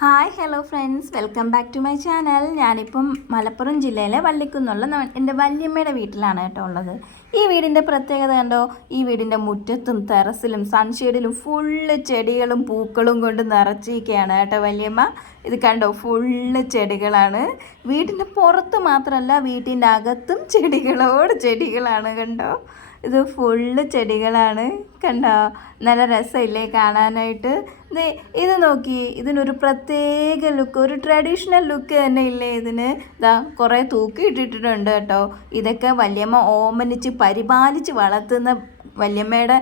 Hi hello friends, welcome back to my channel. ഞാനിപ്പം മലപ്പുറം ജില്ലയിലെ വള്ളിക്കുന്നുള്ള എൻ്റെ വല്യമ്മയുടെ വീട്ടിലാണ് കേട്ടോ ഉള്ളത്. ഈ വീടിൻ്റെ പ്രത്യേകത കണ്ടോ, ഈ വീടിൻ്റെ മുറ്റത്തും ടെറസിലും സൺഷെയ്ഡിലും ഫുള്ള് ചെടികളും പൂക്കളും കൊണ്ട് നിറച്ചിരിക്കുകയാണ് കേട്ടോ വല്യമ്മ. ഇത് കണ്ടോ, ഫുള്ള് ചെടികളാണ്. വീടിൻ്റെ പുറത്ത് മാത്രമല്ല, വീട്ടിൻ്റെ അകത്തും ചെടികളാണ് കണ്ടോ. ഇത് ഫുള്ള് ചെടികളാണ് കണ്ടോ. നല്ല രസമില്ലേ കാണാനായിട്ട്. ഇത് നോക്കി, ഇതിനൊരു പ്രത്യേക ലുക്ക്, ഒരു ട്രഡീഷണൽ ലുക്ക് തന്നെ ഇല്ലേ ഇതിന്. ഇതാ കുറേ തൂക്കി ഇട്ടിട്ടുണ്ട് കേട്ടോ. ഇതൊക്കെ വല്യമ്മ ഓമനിച്ച് പരിപാലിച്ച് വളർത്തുന്ന വല്യമ്മയുടെ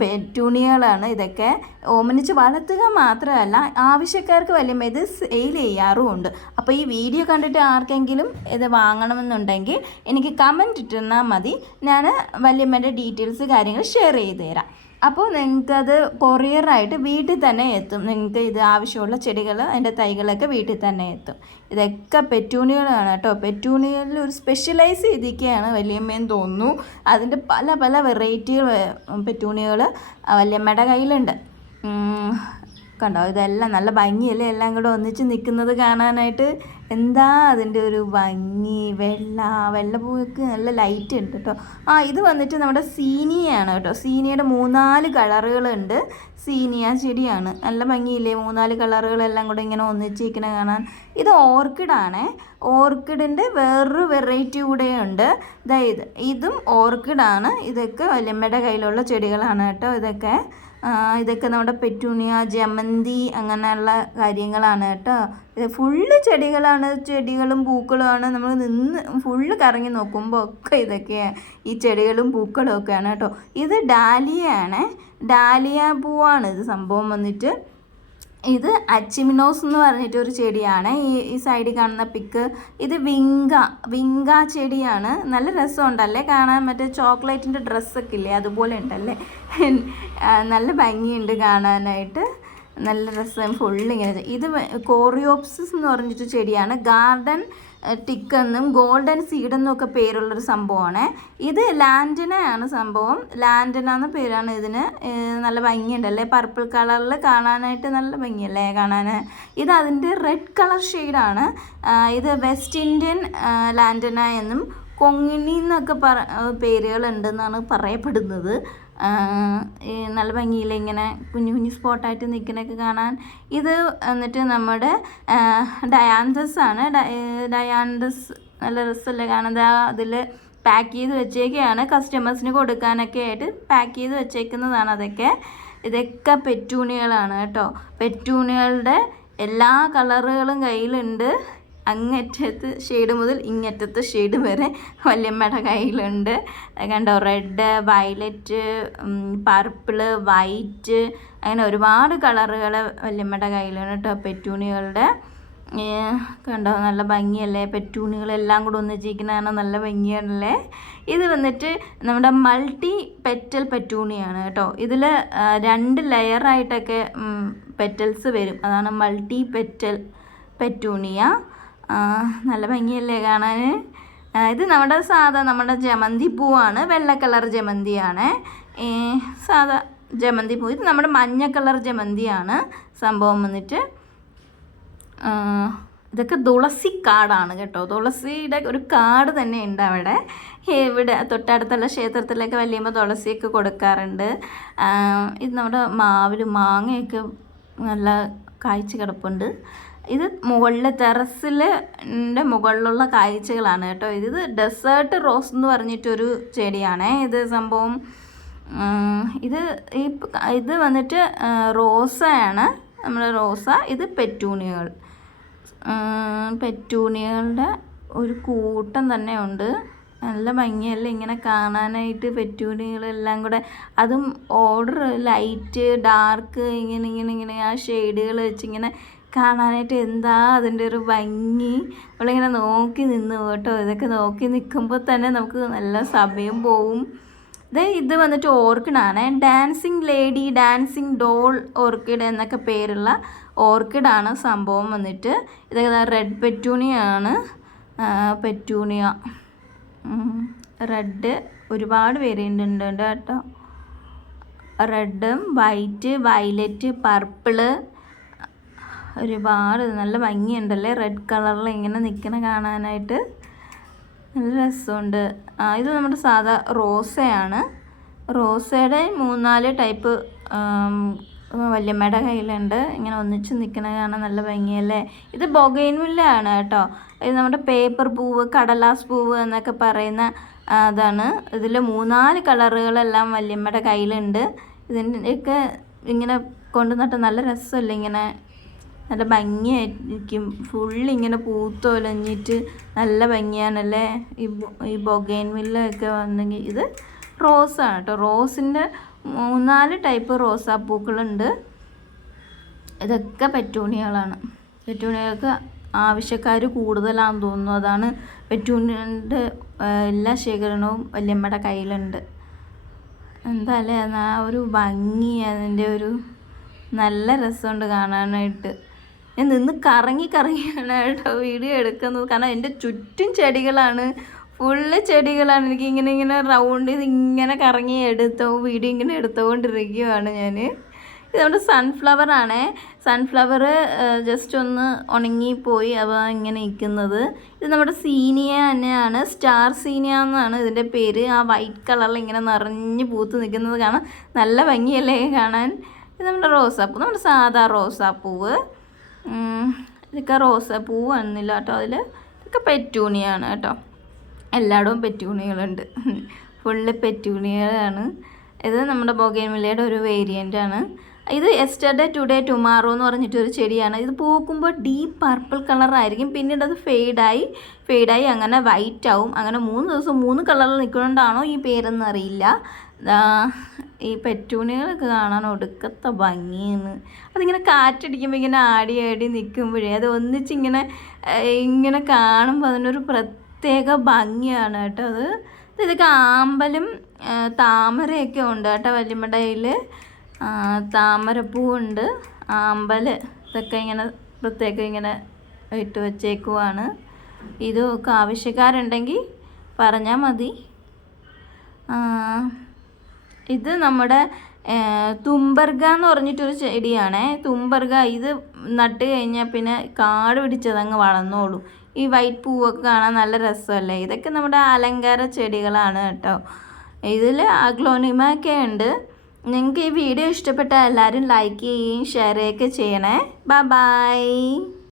പെറ്റൂണിയകളാണ്. ഇതൊക്കെ ഓമനിച്ച് വളർത്തുക മാത്രമല്ല, ആവശ്യക്കാർക്ക് വല്യമ്മ ഇത് സെയിൽ ചെയ്യാറുമുണ്ട്. അപ്പോൾ ഈ വീഡിയോ കണ്ടിട്ട് ആർക്കെങ്കിലും ഇത് വാങ്ങണമെന്നുണ്ടെങ്കിൽ എനിക്ക് കമൻറ്റ് ഇട്ടിരുന്നാൽ മതി. ഞാൻ വല്യമ്മേൻ്റെ ഡീറ്റെയിൽസ് കാര്യങ്ങൾ ഷെയർ ചെയ്ത് തരാം. അപ്പോൾ നിങ്ങൾക്കത് കൊറിയറായിട്ട് വീട്ടിൽ തന്നെ എത്തും. നിങ്ങൾക്ക് ഇത് ആവശ്യമുള്ള ചെടികൾ, അതിൻ്റെ തൈകളൊക്കെ വീട്ടിൽ തന്നെ എത്തും. ഇതൊക്കെ പെറ്റൂണികളാണ് കേട്ടോ. പെറ്റൂണികളിൽ ഒരു സ്പെഷ്യലൈസ് ചെയ്തിരിക്കുകയാണ് വല്യമ്മയെന്ന് തോന്നുന്നു. അതിൻ്റെ പല പല വെറൈറ്റികൾ പെറ്റൂണികൾ വല്യമ്മയുടെ കയ്യിലുണ്ട്. കണ്ടോ, ഇതെല്ലാം നല്ല ഭംഗിയല്ലേ, എല്ലാം കൂടെ ഒന്നിച്ച് നിൽക്കുന്നത് കാണാനായിട്ട്. എന്താ അതിൻ്റെ ഒരു ഭംഗി. വെള്ളപ്പൂവൊക്കെ നല്ല ലൈറ്റ് ഉണ്ട് കേട്ടോ. ഇത് വന്നിട്ട് നമ്മുടെ സീനിയാണ് കേട്ടോ. സീനിയുടെ 3-4 കളറുകളുണ്ട്. സീനിയ ചെടിയാണ്. നല്ല ഭംഗിയില്ലേ, 3-4 കളറുകളെല്ലാം കൂടെ ഇങ്ങനെ ഒന്നിച്ചിരിക്കണ കാണാൻ. ഇത് ഓർക്കിഡാണേ. ഓർക്കിഡിൻ്റെ വേറൊരു വെറൈറ്റി കൂടെ ഉണ്ട്. ഇതും ഓർക്കിഡാണ്. ഇതൊക്കെ വല്യമ്മയുടെ കയ്യിലുള്ള ചെടികളാണ് കേട്ടോ. ഇതൊക്കെ നമ്മുടെ പെറ്റൂണിയ, ജമന്തി അങ്ങനെയുള്ള കാര്യങ്ങളാണ് കേട്ടോ. ഇത് ഫുള്ള് ചെടികളും പൂക്കളുമാണ്. നമ്മൾ നിന്ന് ഫുള്ള് കറങ്ങി നോക്കുമ്പോൾ ഒക്കെ ഈ ചെടികളും പൂക്കളും ഒക്കെയാണ് കേട്ടോ. ഇത് ഡാലിയയാണ്. ഡാലിയ പൂവാണ് ഇത് സംഭവം വന്നിട്ട്. ഇത് അച്ചിമിനോസ് എന്ന് പറഞ്ഞിട്ടൊരു ചെടിയാണ്. ഈ സൈഡിൽ കാണുന്ന പിക്ക്. ഇത് വിങ്ക ചെടിയാണ്. നല്ല രസമുണ്ടല്ലേ കാണാൻ. മറ്റേ ചോക്ലേറ്റിൻ്റെ ഡ്രസ്സൊക്കെ ഇല്ലേ, അതുപോലെ ഉണ്ടല്ലേ. നല്ല ഭംഗിയുണ്ട് കാണാനായിട്ട്. നല്ല രസം. ഫുള്ളിങ്ങനെ. ഇത് കോറിയോപ്സിസ് എന്ന് പറഞ്ഞിട്ട് ചെടിയാണ്. ഗാർഡൻ ടിക്ക് എന്നും ഗോൾഡൻ സീഡ് എന്നും ഒക്കെ പേരുള്ളൊരു സംഭവമാണ്. ഇത് ലാൻഡനയാണ് സംഭവം. ലാൻഡന എന്ന പേരാണ് ഇതിന്. നല്ല ഭംഗിയുണ്ടല്ലേ, പർപ്പിൾ കളറിൽ കാണാനായിട്ട് നല്ല ഭംഗിയല്ലേ കാണാൻ. ഇത് അതിൻ്റെ റെഡ് കളർ ഷെയ്ഡാണ്. ഇത് വെസ്റ്റ് ഇന്ത്യൻ ലാൻഡന എന്നും കൊങ്ങിണി എന്നൊക്കെ പേരുകളുണ്ടെന്നാണ് പറയപ്പെടുന്നത്. നല്ല ഭംഗിയിൽ ഇങ്ങനെ കുഞ്ഞു സ്പോട്ടായിട്ട് നിൽക്കുന്നതൊക്കെ കാണാൻ. ഇത് എന്നിട്ട് നമ്മുടെ ഡയാന്തസ് ആണ്. ഡയാന്തസ് നല്ല രസമല്ലേ കാണുന്നത്. അതിൽ പാക്ക് ചെയ്ത് വെച്ചേക്കുകയാണ്. കസ്റ്റമേഴ്സിന് കൊടുക്കാനൊക്കെ ആയിട്ട് പാക്ക് ചെയ്ത് വെച്ചേക്കുന്നതാണ് ഇതൊക്കെ പെറ്റൂണികളാണ് കേട്ടോ. പെറ്റൂണികളുടെ എല്ലാ കളറുകളും കയ്യിലുണ്ട്. അങ്ങറ്റത്ത് ഷെയ്ഡ് മുതൽ ഇങ്ങറ്റത്തെ ഷെയ്ഡ് വരെ വല്യമ്മയുടെ കയ്യിലുണ്ട്. കണ്ടോ, റെഡ്, വയലറ്റ്, പർപ്പിള്, വൈറ്റ്, അങ്ങനെ ഒരുപാട് കളറുകൾ വല്യമ്മയുടെ കയ്യിലുണ്ട് കേട്ടോ പെറ്റൂണികളുടെ. കണ്ടോ, നല്ല ഭംഗിയല്ലേ. പെറ്റൂണികളെല്ലാം കൂടെ ഒന്നിച്ചിരിക്കുന്നതാണ്. നല്ല ഭംഗിയാണല്ലേ. ഇത് വന്നിട്ട് നമ്മുടെ മൾട്ടി പെറ്റൽ പെറ്റൂണിയാണ് കേട്ടോ. ഇതിൽ 2 ലെയറായിട്ടൊക്കെ പെറ്റൽസ് വരും. അതാണ് മൾട്ടി പെറ്റൽ പെറ്റൂണിയ. നല്ല ഭംഗിയല്ലേ കാണാൻ. ഇത് നമ്മുടെ ജമന്തി പൂവാണ്. വെള്ള കളർ ജമന്തിയാണ്. സാധാ ജമന്തി പൂ. ഇത് നമ്മുടെ മഞ്ഞ കളർ ജമന്തിയാണ് സംഭവം വന്നിട്ട്. ഇതൊക്കെ തുളസി കാടാണ് കേട്ടോ. തുളസിയുടെ ഒരു കാട് തന്നെ ഉണ്ട് അവിടെ. ഇവിടെ തൊട്ടടുത്തുള്ള ക്ഷേത്രത്തിലൊക്കെ വലിയമ്മ തുളസിയൊക്കെ കൊടുക്കാറുണ്ട്. ഇത് നമ്മുടെ മാങ്ങയൊക്കെ നല്ല കായ്ച്ച് കിടപ്പുണ്ട്. ഇത് മുകളിലെ ടെറസിൻ്റെ മുകളിലുള്ള കാഴ്ചകളാണ് കേട്ടോ. ഇത് ഡെസേർട്ട് റോസ് എന്ന് പറഞ്ഞിട്ടൊരു ചെടിയാണേ ഇത് സംഭവം. ഇത് വന്നിട്ട് റോസയാണ്, നമ്മുടെ റോസ. ഇത് പെറ്റൂണികളുടെ ഒരു കൂട്ടം തന്നെ ഉണ്ട്. നല്ല ഭംഗിയല്ലേ ഇങ്ങനെ കാണാനായിട്ട്. പെറ്റൂണികളെല്ലാം കൂടെ, അതും ഓർഡർ ലൈറ്റ് ഡാർക്ക് ഇങ്ങനെ ആ ഷെയ്ഡുകൾ വെച്ചിങ്ങനെ കാണാനായിട്ട്. എന്താ അതിൻ്റെ ഒരു ഭംഗി. നമ്മളിങ്ങനെ നോക്കി നിന്ന് കേട്ടോ. ഇതൊക്കെ നോക്കി നിൽക്കുമ്പോൾ തന്നെ നമുക്ക് നല്ല സമയം പോവും. ഇത് വന്നിട്ട് ഓർക്കിഡാണ്. Dancing lady, dancing doll orchid എന്നൊക്കെ പേരുള്ള ഓർക്കിഡാണ് സംഭവം വന്നിട്ട്. ഇതൊക്കെ റെഡ് പെറ്റൂണിയാണ്. പെറ്റൂണിയ റെഡ് ഒരുപാട് വേരിയൻ്റ് ഉണ്ട് കേട്ടോ. റെഡും വൈറ്റ്, വയലറ്റ്, പർപ്പിള്, ഒരുപാട് നല്ല ഭംഗിയുണ്ടല്ലേ, റെഡ് കളറിൽ ഇങ്ങനെ നിൽക്കണ കാണാനായിട്ട് നല്ല രസമുണ്ട്. ഇത് നമ്മുടെ സാധാ റോസയാണ്. റോസയുടെ 3-4 ടൈപ്പ് വല്യമ്മയുടെ കയ്യിലുണ്ട്. ഇങ്ങനെ ഒന്നിച്ച് നിൽക്കണ കാണാൻ നല്ല ഭംഗിയല്ലേ. ഇത് ബൊഗൈൻവില്ല ആണ് കേട്ടോ. ഇത് നമ്മുടെ പേപ്പർ പൂവ്, കടലാസ് പൂവ് എന്നൊക്കെ പറയുന്ന അതാണ്. ഇതിൽ 3-4 കളറുകളെല്ലാം വല്യമ്മയുടെ കയ്യിലുണ്ട്. ഇതിൻ്റെയൊക്കെ ഇങ്ങനെ കൊണ്ട് നട്ട് നല്ല രസമല്ലേ, ഇങ്ങനെ നല്ല ഭംഗിയായിരിക്കും. ഫുള്ളിങ്ങനെ പൂത്തൊലഞ്ഞിട്ട് നല്ല ഭംഗിയാണല്ലേ ഈ ബൊഗൈൻവില്ലയൊക്കെ വന്നെങ്കിൽ. ഇത് റോസാണ് കേട്ടോ. റോസിൻ്റെ 3-4 ടൈപ്പ് റോസാപ്പൂക്കളുണ്ട്. ഇതൊക്കെ പെറ്റൂണിയകളാണ്. പെറ്റൂണിയകൾക്ക് ആവശ്യക്കാർ കൂടുതലാണെന്ന് തോന്നുന്നു. അതാണ് പെറ്റൂണിയൻ്റെ എല്ലാ ശേഖരണവും വല്യമ്മയുടെ കയ്യിലുണ്ട്. എന്തായാലേ ആ ഒരു ഭംഗി, അതിൻ്റെ ഒരു നല്ല രസമുണ്ട് കാണാനായിട്ട്. ഞാൻ നിന്ന് കറങ്ങിയാണ് കേട്ടോ വീഡിയോ എടുക്കുന്നത്. കാരണം എൻ്റെ ചുറ്റും ചെടികളാണ്, ഫുള്ള് ചെടികളാണ്. എനിക്ക് ഇങ്ങനെ റൗണ്ട് ചെയ്ത് ഇങ്ങനെ കറങ്ങി വീഡിയോ ഇങ്ങനെ എടുത്തുകൊണ്ടിരിക്കുകയാണ് ഞാൻ. ഇത് നമ്മുടെ സൺഫ്ലവർ ആണേ. സൺഫ്ലവർ ജസ്റ്റ് ഒന്ന് ഉണങ്ങിപ്പോയി അപ്പോൾ ഇങ്ങനെ നിൽക്കുന്നത്. ഇത് നമ്മുടെ സീനിയ തന്നെയാണ്. സ്റ്റാർ സീനിയ എന്നാണ് ഇതിൻ്റെ പേര്. ആ വൈറ്റ് കളറിൽ ഇങ്ങനെ നിറഞ്ഞ് പൂത്ത് നിൽക്കുന്നത് കാണാൻ നല്ല ഭംഗിയല്ലേ കാണാൻ. ഇത് നമ്മുടെ റോസാപ്പൂ, നമ്മുടെ സാധാ റോസാപ്പൂവ്. ഇതൊക്കെ റോസാപ്പൂവ് വന്നില്ല കേട്ടോ. അതിൽ ഇതൊക്കെ പെറ്റൂണിയാണ് കേട്ടോ. എല്ലായിടവും പെറ്റൂണികളുണ്ട്, ഫുള്ള് പെറ്റൂണികളാണ്. ഇത് നമ്മുടെ ബൊഗൈൻവില്ലയുടെ ഒരു വേരിയൻ്റാണ്. ഇത് യെസ്റ്റർഡേ ടുഡേ ടുമാറോ എന്ന് പറഞ്ഞിട്ടൊരു ചെടിയാണ്. ഇത് പൂക്കുമ്പോൾ ഡീപ്പ് പർപ്പിൾ കളറായിരിക്കും. പിന്നീട് അത് ഫെയ്ഡായി അങ്ങനെ വൈറ്റ് ആവും. അങ്ങനെ 3 ദിവസം 3 കളറിൽ നിൽക്കുന്നതുകൊണ്ടാണോ ഈ പേരെന്ന് അറിയില്ല. ഈ പെറ്റൂണികളൊക്കെ കാണാൻ ഒടുക്കത്തെ ഭംഗിയാണ്. അതിങ്ങനെ കാറ്റടിക്കുമ്പോൾ ഇങ്ങനെ ആടി നിൽക്കുമ്പോഴേ അത് ഇങ്ങനെ കാണുമ്പോൾ അതിനൊരു പ്രത്യേക ഭംഗിയാണ് കേട്ടോ. ഇതൊക്കെ ആമ്പലും താമരയൊക്കെ ഉണ്ട് കേട്ടോ. വല്യമ്മയുടെ കയ്യിൽ താമരപ്പൂവുണ്ട്, ആമ്പൽ, ഇതൊക്കെ ഇങ്ങനെ പ്രത്യേകം ഇങ്ങനെ ഇട്ട് വെച്ചേക്കുവാണ്. ഇതൊക്കെ ആവശ്യക്കാരുണ്ടെങ്കിൽ പറഞ്ഞാൽ മതി. ഇത് നമ്മുടെ തുമ്പർഗ എന്ന് പറഞ്ഞിട്ടൊരു ചെടിയാണേ. തുമ്പർഗ ഇത് നട്ട് കഴിഞ്ഞാൽ പിന്നെ കാട് പിടിച്ചതങ്ങ് വളർന്നോളൂ. ഈ വൈറ്റ് പൂവൊക്കെ കാണാൻ നല്ല രസമല്ലേ. ഇതൊക്കെ നമ്മുടെ അലങ്കാര ചെടികളാണ് കേട്ടോ. ഇതിൽ അഗ്ലോണിമ ഒക്കെ ഉണ്ട്. നിങ്ങൾക്ക് ഈ വീഡിയോ ഇഷ്ടപ്പെട്ടാൽ എല്ലാവരും ലൈക്ക് ചെയ്യുകയും ഷെയർ ചെയ്യുകയൊക്കെ ചെയ്യണേ. ബൈ.